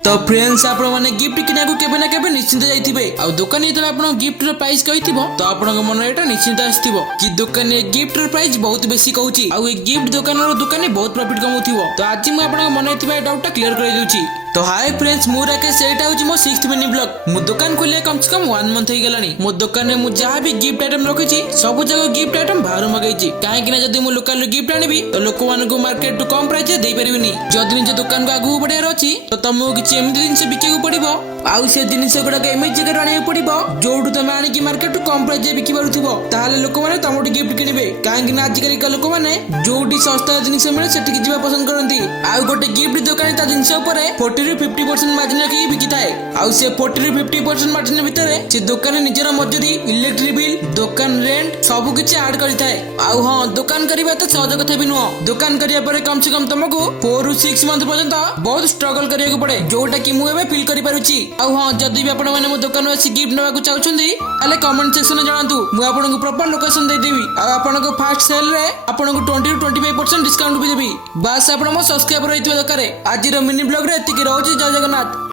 तो फ्रेंड्स आपण माने गिफ्ट किना को केबे ना केबे निश्चित जाइथिबे आ दुकानी तो आपण गिफ्ट रो प्राइस कहिथिबो तो आपण मन एटा निश्चित आस्थिबो कि दुकानी गिफ्ट रो प्राइस बहुत बेसी कहूची आ ए गिफ्ट दुकान रो दुकानी बहुत प्रॉफिट कमाउथिबो तो आज मैं आपण मन एथिबा डाउट क्लियर कर देउची। तो हाय फ्रेंड्स मु राकेश एटा होची मो 6th मिनी ब्लॉग मु दुकान खोले कम से कम 1 मंथ हो गलानी मो दुकान में मु जहां भी गिफ्ट आइटम रखिची सब जगह गिफ्ट आइटम बाहर मगाइची काहे कि ना जदी मु लोकल गिफ्ट आनिबी तो लोक मान को मार्केट टू कम प्राइस दे परिबिनी जदी निज दुकान को आगु बढ़िया रची तो तुमको किछि एमिति जिंस बिके को पड़िबो आउ से जिनिस गुडा के एमिति जगह आने पड़िबो जोडू तुम आनी की मार्केट टू कम प्राइस बिकी पारुथिबो ताले लोक माने तमोटी गिफ्ट किनिबे काहे कि ना आज कल लोक माने जोडी सस्ता जिनिस मिले सेठी की जीवा पसंद करंती आउ गोटे गिफ्ट दुकान ता जिनिस ऊपर 40 ରୁ 50% मार्जिन रखी बिकी थाए आउ से 40 ରୁ 50% मार्जिन भितरे से दुकान निजर मजूरी इलेक्ट्रिक बिल दुकान रेंट सब किछि ऐड करि थाए आउ हां दुकान करिबा तो सहज कथा भी नुह दुकान करिया पर कम से कम तुमको 4 ରୁ 6 मंथ पर्यंत बहुत स्ट्रगल करिया को पड़े जोटा कि मु एबे फील करि पारुची आउ हां जदी भी आपण माने मो दुकान आसी गिफ्ट नवा को चाहुछंदी ताले कमेंट सेक्शन में जणांतु मु आपन को प्रॉपर लोकेशन दे देबी आ आपन को फर्स्ट सेल रे आपन को 20 ରୁ 25% डिस्काउंट भी देबी बस आपण मो सब्सक्राइबर होइतबा दरकार आज रो मिनी ब्लॉग रे एतिकी रहउची जय जगन्नाथ।